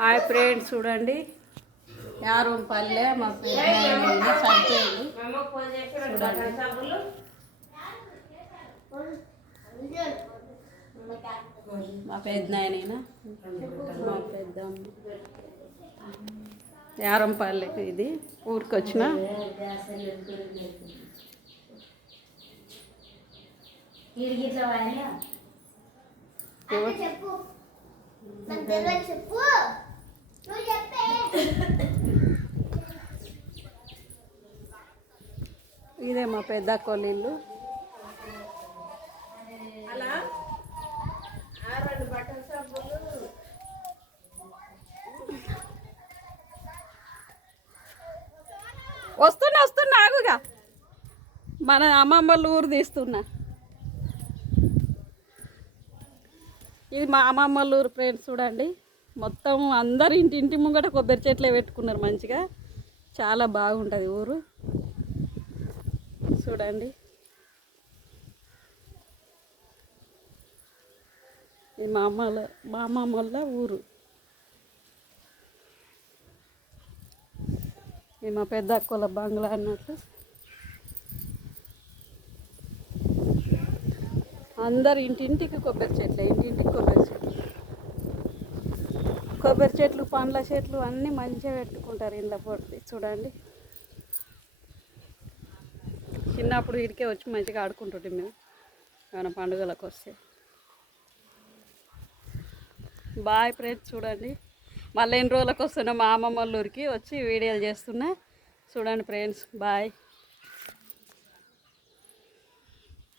Hi friends, చూడండి యారం పల్లె మా పెద్ద చనిపోయింది. మా పెద్దనాయన మా పెద్దమ్మ యారం పల్లెకి ఇది ఊరికి వచ్చిన ఇదే మా పెద్ద కొల్లిల్లు. వస్తున్నా ఆగుగా, మన అమ్మమ్మల ఊరు తీస్తున్నా. ఇది మా అమ్మమ్మల ఊరు ఫ్రెండ్స్. చూడండి, మొత్తం అందరు ఇంటి ముంగట కొబ్బరి చెట్లే పెట్టుకున్నారు. మంచిగా చాలా బాగుంటుంది ఊరు. చూడండి, ఇది మా అమ్మమ్మల ఊరు. ఇది మా పెద్ద అక్కల బంగ్లా అన్నట్లు. అందరు ఇంటింటికి కొబ్బరి చెట్లు, ఇంటింటికి కొబ్బరి చెట్లు పండ్ల చెట్లు అన్నీ మంచిగా పెట్టుకుంటారు ఇంట్లో పొడితే. చూడండి, చిన్నప్పుడు ఇడికే వచ్చి మంచిగా ఆడుకుంటుంటే మేము ఏమైనా పండుగలకు వస్తే. బాయ్ ఫ్రెండ్స్, చూడండి మళ్ళీ ఎన్ని రోజులకు వస్తున్నా మా అమ్మమ్మ ఊరికి వచ్చి వీడియోలు చేస్తున్నా. చూడండి ఫ్రెండ్స్, బాయ్.